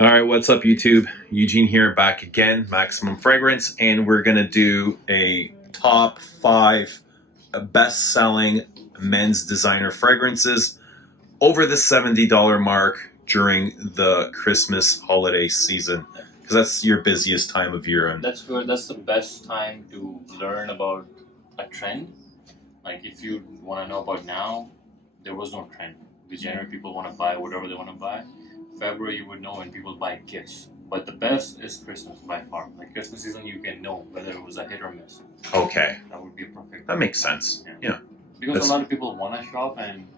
All right, what's up, YouTube? Eugene here, back again, Maximum Fragrance, and we're gonna do a top 5 best-selling men's designer fragrances over the $70 mark during the Christmas holiday season, because that's your busiest time of year. And That's good. That's the best time to learn about a trend. Like if you want to know about now, there was no trend. Because generally people want to buy whatever they want to buy. February you would know when people buy gifts. But the best is Christmas by far. Like Christmas season you can know whether it was a hit or miss. okay, That would be a perfect. that makes sense. Yeah. Because a lot of people want to shop, and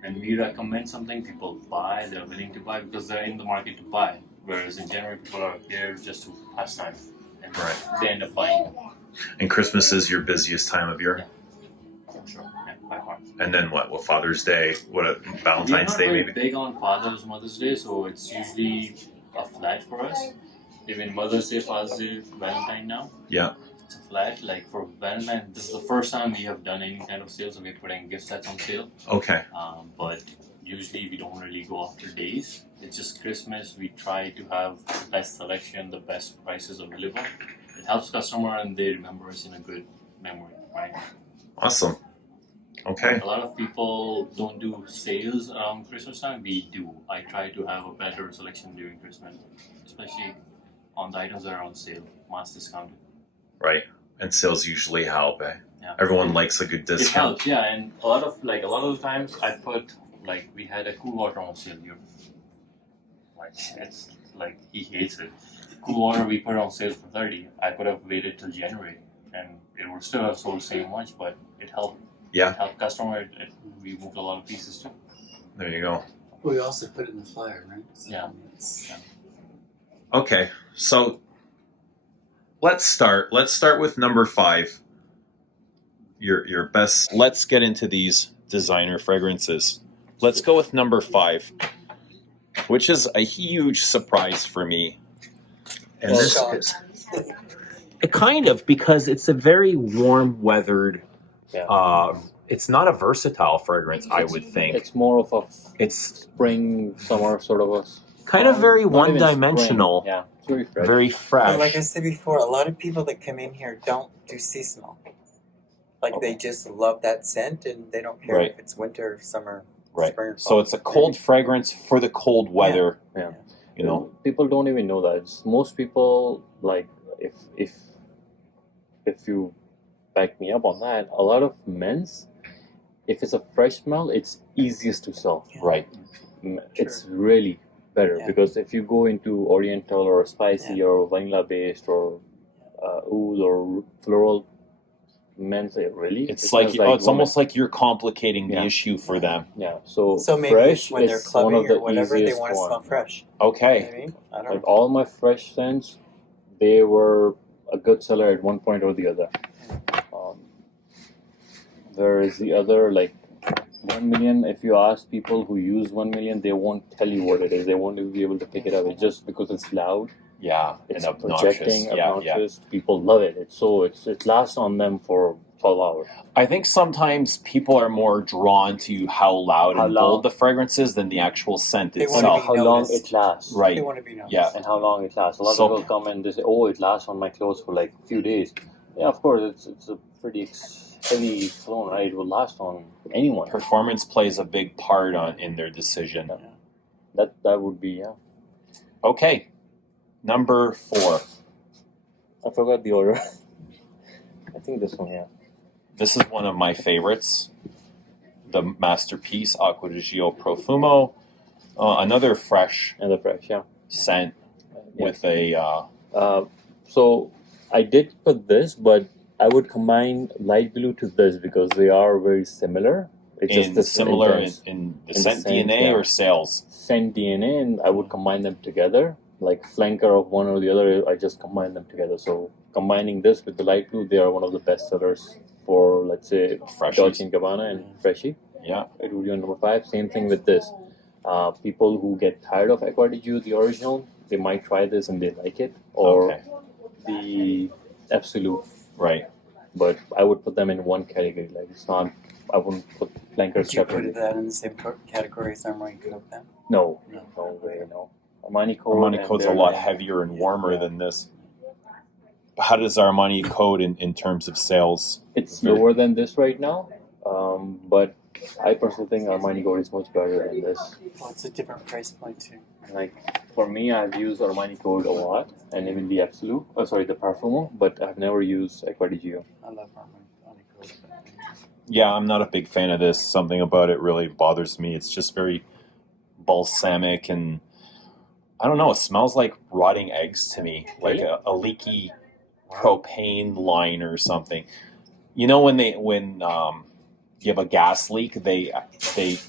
when we recommend something, people buy. They're willing to buy because they're in the market to buy. Whereas in January, people are there just to pass time, and they end up buying. And Christmas is your busiest time of year. Yeah, for sure. Yeah, by far. And then what? Well, Father's Day, Valentine's Day, really maybe. Big on Mother's Day, so it's usually a flat for us. Even Mother's Day, Father's Day, Valentine now. Yeah. It's a flat. Like for Valentine, this is the first time we have done any kind of sale, so we're putting gift sets on sale. Okay. But usually we don't really go after days. It's just Christmas. We try to have the best selection, the best prices available. It helps customer and they remember us in a good memory, right? Awesome. Okay. A lot of people don't do sales around Christmas time. We do. I try to have a better selection during Christmas, especially on the items that are on sale, mass discounted. Right. And sales usually help, eh? Yeah. Everyone likes a good discount. It helps, yeah. And a lot of the times I put, like, we had a cool water on sale here. Like, it's like he hates it. Cool water we put on sale for 30. I could have waited till January and it would still have sold so much, but it helped. Yeah. It helped customer. We moved a lot of pieces too. There you go. We also put it in the flyer, right? So Yeah. Okay, so let's start with number 5. Your best. Let's get into these designer fragrances. Let's go with number 5, which is a huge surprise for me. And this is kind of, because it's a very warm weathered. Yeah. It's not a versatile fragrance, I would think. It's more of a It's spring, summer sort of a. kind of very one-dimensional. Yeah, it's very fresh. Very fresh. But like I said before, a lot of people that come in here don't do seasonal. Like they just love that scent and they don't care if it's winter, summer, Right. spring, or So fall. it's a cold fragrance for the cold weather. Yeah. You know. People don't even know that. Most people, like, if you back me up on that, a lot of men's, if it's a fresh smell, it's easiest to sell. Yeah. Right. It's really better because if you go into oriental or spicy or vanilla based or oud or floral, men say really. It's like it's almost like you're complicating the issue for them. Yeah. So maybe fresh when they're is one clubbing of the or whatever, they easiest want to one. smell fresh. Okay. You know what I mean? I don't Like know. all my fresh scents, they were a good seller at one point or the other. There is the other, like 1 million. If you ask people who use 1 million, they won't tell you what it is. They won't be able to pick it up. It's just because it's loud. Yeah. It's and obnoxious. projecting, Yeah. obnoxious. People love it. It lasts on them for 12 hours. I think sometimes people are more drawn to how loud and bold the fragrance is than the actual scent They itself. wanna be How long noticed. it lasts. Right. They want to be noticed. Yeah. And how long it lasts. A lot So- of people come and they say, "Oh, it lasts on my clothes for like a few days." Yeah, of course, it's a pretty heavy cologne, right? It will last on anyone. Performance plays a big part in their decision. That would be Okay. Number 4. I forgot the order. I think this one, yeah. This is one of my favorites. The masterpiece, Acqua di Gio Profumo. Another fresh And the fresh, yeah. scent with a... So I did put this, but I would combine light blue to this because they are very similar. It's just the similar intense in the in the scent scent, DNA yeah. or sales? scent DNA, and I would combine them together. Like flanker of one or the other, I just combine them together. So combining this with the light blue, they are one of the best sellers for, let's say, Dolce & Gabbana and Freshie. Yeah. It would be on number 5. Same thing with this. People who get tired of Acqua di Gio, the original, they might try this and they like it, or the Absolute. Right. But I would put them in one category. Like it's not. I wouldn't put flankers Would you separately. put that in the same category as Armory Coke then? No, No. no way, no. Armani Code. Armani and Code's a their lot line. heavier and warmer Yeah. than this. How does Armani Code in terms of sales? It's lower than this right now, but I personally think Armani Code is much better than this. Well, it's a different price point too. Like for me, I've used Armani Code a lot, and even the Absolute. Oh, sorry, the Profumo, but I've never used Acqua di Gio. I love Armani Code. Yeah, I'm not a big fan of this. Something about it really bothers me. It's just very balsamic and I don't know. It smells like rotting eggs to me, like a leaky propane line or something. You know when you have a gas leak, they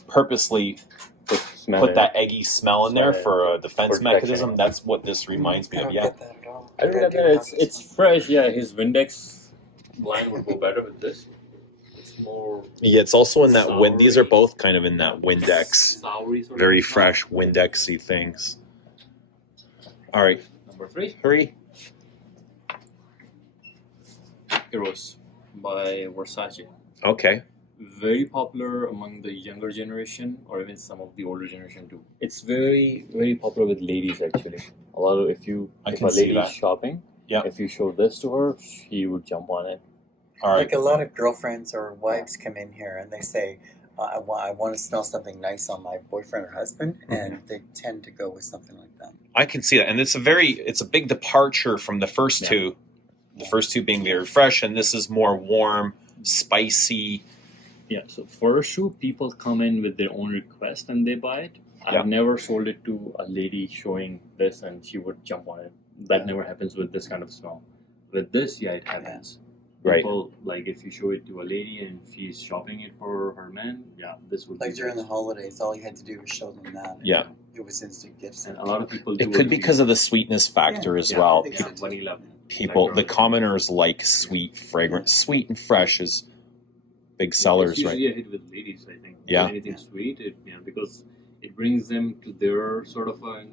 purposely put that eggy smell in there for a defense mechanism. That's what this reminds me I of. don't Yeah, get that at all. I don't know. It's fresh. Yeah, his Windex line would go better with this. It's more yeah. It's also in that wind. These are soury. both kind of in that Windex, soury sort very of smell. fresh Windexy things. All right, Number 3, hurry. Eros by Versace. Okay. Very popular among the younger generation, or even some of the older generation too. It's very, very popular with ladies actually. A lot of if can a see lady is that. shopping, Yeah. if you show this to her, she would jump on it. All right. Like a lot of girlfriends or wives come in here and they say, I want to smell something nice on my boyfriend or husband, and they tend to go with something like that. I can see that, and it's a big departure from the first two. The first two being very fresh, and this is more warm, spicy. Yeah, so for a shoe, people come in with their own request and they buy it. Yeah. I've never sold it to a lady showing this and she would jump on it. That never happens with this kind of smell. With this, yeah, it happens. Right. People, like if you show it to a lady and she's shopping it for her man, yeah, this would Like be during the nice. holidays, all you had to do was show them that. and Yeah. It was instant gifts. And a lot of people do It could be because of the sweetness factor as well. yeah, vanilla. People, factor the of it. commoners like sweet, fragrant, sweet and fresh is big sellers, It's right? usually a hit with ladies, I think. Yeah. Anything sweet, because it brings them to their sort of a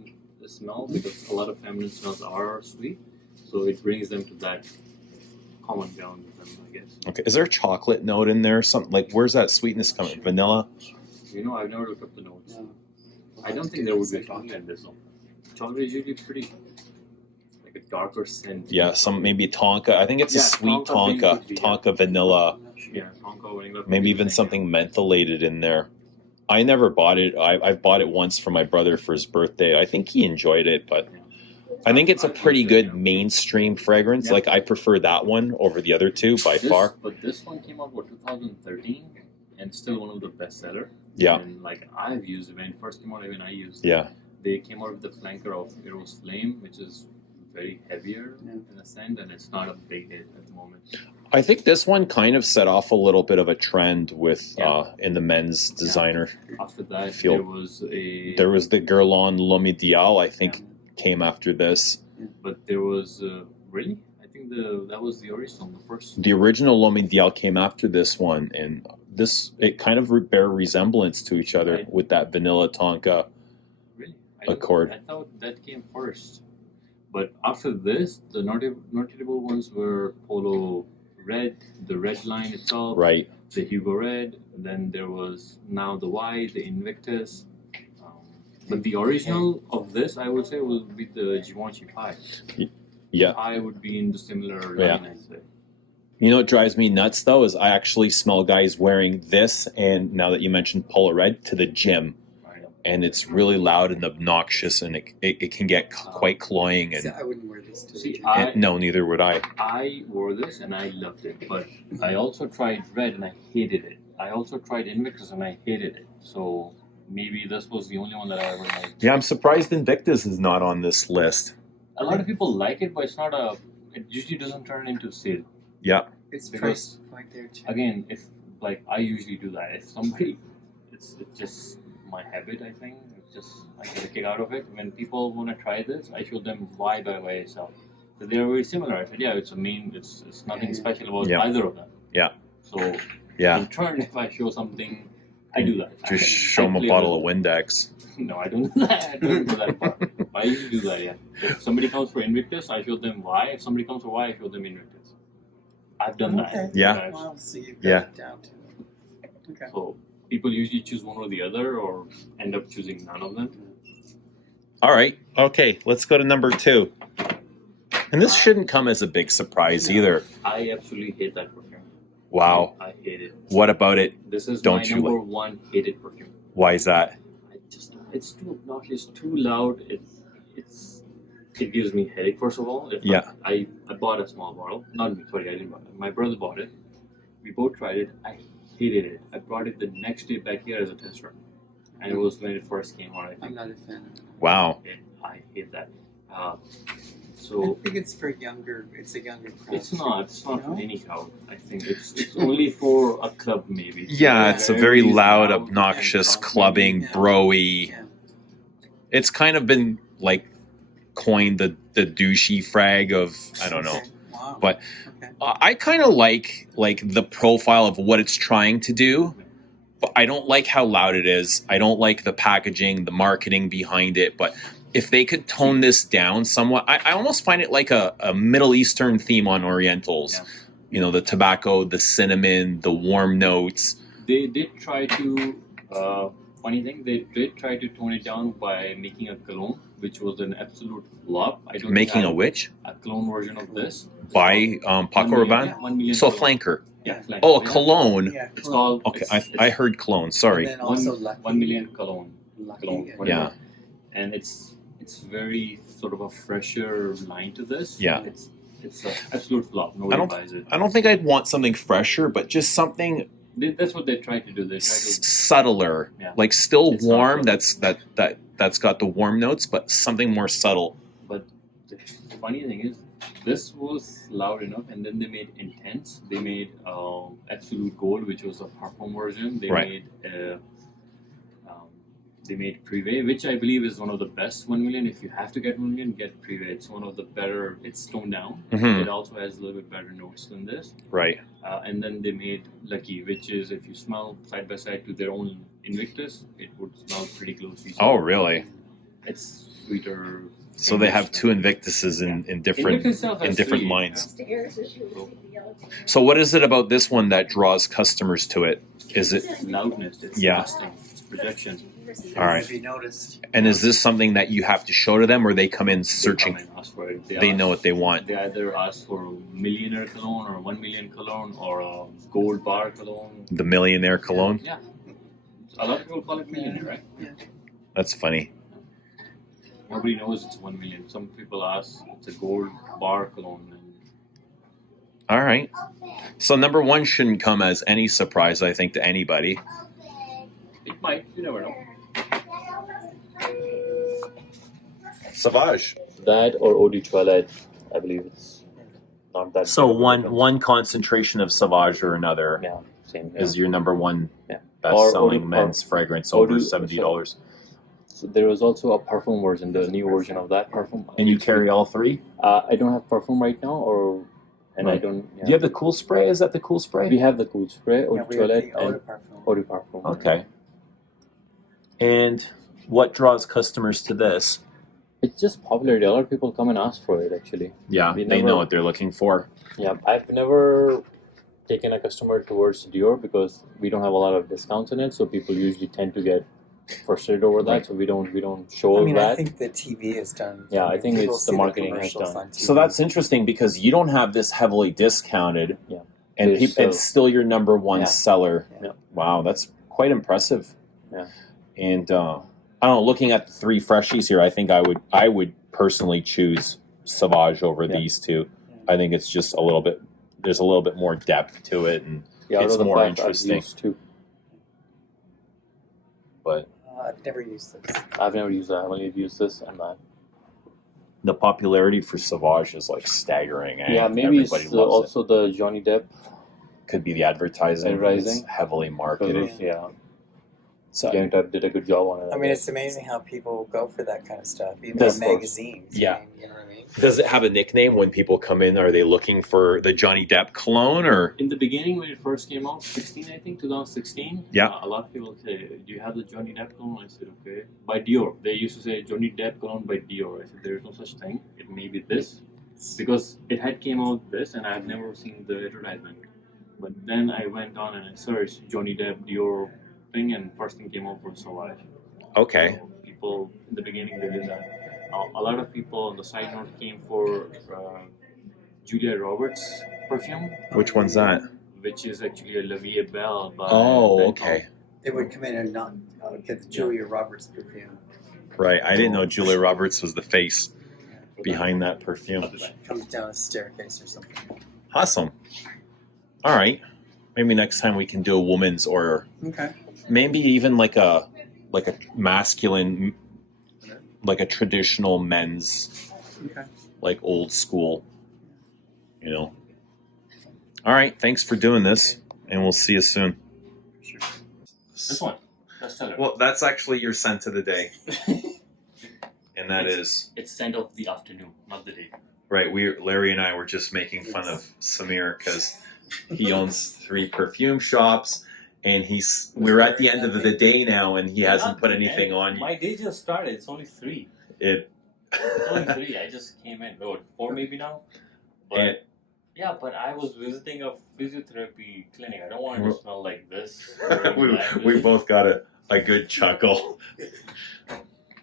smell, because a lot of feminine smells are sweet, so it brings them to that common ground with them, I guess. Okay. Is there a chocolate note in there? Something like where's that sweetness coming? Vanilla? I've never looked up the notes. Yeah. I don't think there would be a chocolate in this one. Chocolate is usually pretty like a darker scent. Yeah. Maybe Tonka. I think it's a sweet Tonka Tonka. bean could be, Tonka vanilla. Yeah, Tonka vanilla. Maybe even something mentholated in there. I never bought it. I've bought it once for my brother for his birthday. I think he enjoyed it, but I think it's a pretty good mainstream fragrance. Yeah. Like I prefer that one over the other two by far. But this one came out 2013 and still one of the best seller. Yeah. And like I've used it when it first came out, even I used it. Yeah. They came out with the flanker of Eros Flame, which is very heavier in a scent, and it's not a big hit at the moment. I think this one kind of set off a little bit of a trend with in the men's designer. After that, Feel- there was the Guerlain L'Homme Ideal, I think, came after this. but there was really, I think that was the original, the first. The original L'Homme Ideal came after this one, and it kind of bear resemblance to each other Right. with that vanilla Tonka. Really? Accord. I thought that came first. But after this, the notable ones were Polo Red, the Red line itself, Right. the Hugo Red, and then there was now the Y, the Invictus. But the original of this, I would say, would be the Givenchy Pi. Yeah. Pi would be in the similar Yeah. line, I'd say. You know what drives me nuts though is I actually smell guys wearing this, and now that you mentioned Polo Red, to the gym, Right. and it's really loud and obnoxious, and it can get quite cloying. See, And, I wouldn't wear this to See, the gym. I- and no, neither would I. I wore this and I loved it, but I also tried Red and I hated it. I also tried Invictus and I hated it. So maybe this was the only one that I ever liked. Yeah, I'm surprised Invictus is not on this list. A lot of people like it, but it's not it usually doesn't turn into sale. Yeah. It's because- price point there too. Again, if like I usually do that. If somebody, it's just my habit. I think it's just I get a kick out of it. When people want to try this, I show them why by itself. So they're very similar. I said, yeah, it's nothing Yeah. special about Yeah. either of them. Yeah. So Yeah. in turn, if I show something, I do that. Just show them a bottle of Windex. No, I don't do that. I don't do that part. But I usually do that, yeah. If somebody comes for Invictus, I show them why. If somebody comes for why, I show them Invictus. I've done Okay. that. Yeah. Well, so you've got Yeah. it down to Okay. So people usually choose one or the other or end up choosing none of them. All right. Okay, let's go to number 2. And this shouldn't come as a big surprise either. I absolutely hate that perfume. Wow. I hate it. What about it? This is Don't my you number like? one hated perfume. Why is that? It's too obnoxious, too loud. It gives me headache. First of all, I bought a small bottle. Not me, sorry, I didn't buy it. My brother bought it. We both tried it. I hated it. I brought it the next day back here as a tester, and it was when it first came out. I'm not a fan of it. Wow. I hate that. I think it's for younger. It's a younger crowd. It's not for any crowd. I think it's only for a club, maybe. Yeah, it's a very loud, and obnoxious, talking. clubbing, broy. Yeah. It's kind of been like coined the douchey frag of, I don't know. Okay. Wow. But Okay. I kind of like the profile of what it's trying to do, but I don't like how loud it is. I don't like the packaging, the marketing behind it. But if they could tone this down somewhat, I almost find it like a Middle Eastern theme on Orientals. Yeah. You know, the tobacco, the cinnamon, the warm notes. They did try to. Funny thing, they did try to tone it down by making a cologne, which was an absolute flop. I don't Making a have which? a clone version of this. By Paco Rabanne? 1 million. So a cologne. flanker. Yeah, flanker. Oh, a Yeah. cologne. Yeah. It's called. Okay, it's I heard clone. Sorry. And then also Lucky. 1 million cologne. Lucky. Cologne, Yeah. whatever. Yeah. And it's very sort of a fresher line to this. Yeah. It's an absolute flop. Nobody buys it. I don't think I'd want something fresher, but just something That's what they tried to do. They tried to. subtler, Yeah. like still It's not warm. subtle. That's got the warm notes, but something more subtle. But the funny thing is, this was loud enough, and then they made Intense. They made Absolute Gold, which was a parfum version. They Right. made Privé, which I believe is one of the best 1 million. If you have to get 1 million, get Privé. It's one of the better. It's toned down. Mhm. It also has a little bit better notes than this. Right. And then they made Lucky, which is if you smell side by side to their own Invictus, it would smell pretty closely. Oh, really? It's sweeter. So they have 2 Invictuses in different Invictus itself has different 3, lines. yeah. So what is it about this one that draws customers to it? Is it Loudness, it's Yeah. lasting, it's projection. all right? If you noticed. And is this something that you have to show to them, or they come in searching? They come and ask for it. They know what they want. They either ask for a millionaire cologne or 1 million cologne or a gold bar cologne. The millionaire cologne. Yeah. A lot of people call it millionaire, right? That's funny. Nobody knows it's 1 million. Some people ask it's a gold bar cologne. All right. So number 1 shouldn't come as any surprise, I think, to anybody. It might, you never know. Sauvage. That or Eau de Toilette, I believe it's not that. So big of a difference. one concentration of Sauvage or another Yeah, same. is your number 1 Yeah. best-selling Or- men's fragrance or over do- $70. So there was also a parfum version, the new version of that parfum. And you carry all 3? I don't have parfum right now, I Right. don't. Yeah. Do you have the cool spray? Is that the cool spray? We have the cool spray, Eau Yeah, de we have Toilette, the eau de and parfum. Eau de Parfum. Okay. And what draws customers to this? It's just popularity. A lot of people come and ask for it. Actually, Yeah, We they never- know what they're looking for. yeah. I've never taken a customer towards Dior because we don't have a lot of discounts in it, so people usually tend to get frustrated over that. Right. So we don't show I mean, that. I think the TV has done. Yeah, I think people it's the see marketing has commercials done. on TV. So that's interesting because you don't have this heavily discounted. Yeah. And There's it's still your number 1 Yeah. seller. Yeah. Wow, that's quite impressive. Yeah. And I don't know, looking at the 3 freshies here, I think I would personally choose Sauvage over Yeah. these 2. I think it's just there's a little bit more depth to it, and Yeah, it's out of the more 5, interesting. I've used 2. But I've never used this. I've never used that. I've only used this and that. the popularity for Sauvage is like staggering. Eh? Yeah, maybe it's everybody loves also the Johnny Depp. it. Could be the advertising. Advertising. It's heavily marketed. Because, yeah, So, Johnny Depp did a good job on it. I mean, it's amazing how people go for that kind of stuff, even Does- in magazines. Yeah. I mean, you know what I mean? does it have a nickname when people come in? Are they looking for the Johnny Depp cologne or? in the beginning when it first came out, 2016. Yeah. A lot of people say, "Do you have the Johnny Depp cologne?" I said, "Okay." By Dior, they used to say Johnny Depp cologne by Dior. I said, "There is no such thing. It may be this," because it had came out this, and I had never seen the advertisement. But then I went on and I searched Johnny Depp Dior thing, and first thing came out was Sauvage. Okay. So people in the beginning they did that. A lot of people on the side note came for Julia Roberts perfume, Which one's that? which is actually a La Vie Belle by Oh, Lancome. okay. They would come in and not get the Julia Roberts perfume. Right. I didn't know Julia Roberts was the face behind that perfume. Comes down a staircase or something. Awesome. All right. Maybe next time we can do a woman's, or Okay. maybe even like a masculine, like a traditional men's, Okay. like old school. You know. All right. Thanks for doing this, and we'll see you soon. Sure. This one. Let's tell her. Well, that's actually your scent of the day, and that is It's scent of the afternoon, not the day. right. Larry and I were just making fun of Samir because he owns 3 perfume shops, and we're at the end of the day now, and he hasn't put anything on. My day just started. It's only 3. It. It's only 3. I just came in. Oh, 4 maybe now. But yeah, but I was visiting a physiotherapy clinic. I don't want it to smell like this. we both got a good chuckle.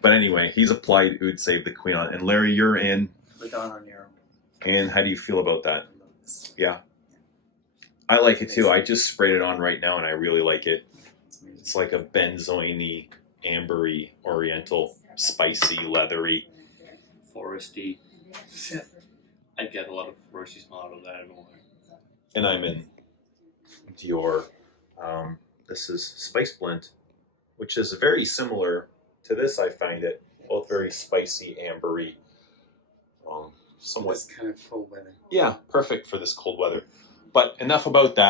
But anyway, he's applied Oud Save the Queen on, and Larry, you're in. Madonna Nero. And how do you feel about that? I love this. Yeah. I like it too. I just sprayed it on right now, and I really like it. It's amazing. It's like a benzoiny, ambery, oriental, spicy, leathery. Foresty. Yeah. I get a lot of foresty smell out of that. I don't know why. And I'm in Dior. This is Spice Blend, which is very similar to this, I find it. Both very spicy, ambery. Somewhat. This kind of cold weather. Yeah, perfect for this cold weather. But enough about that.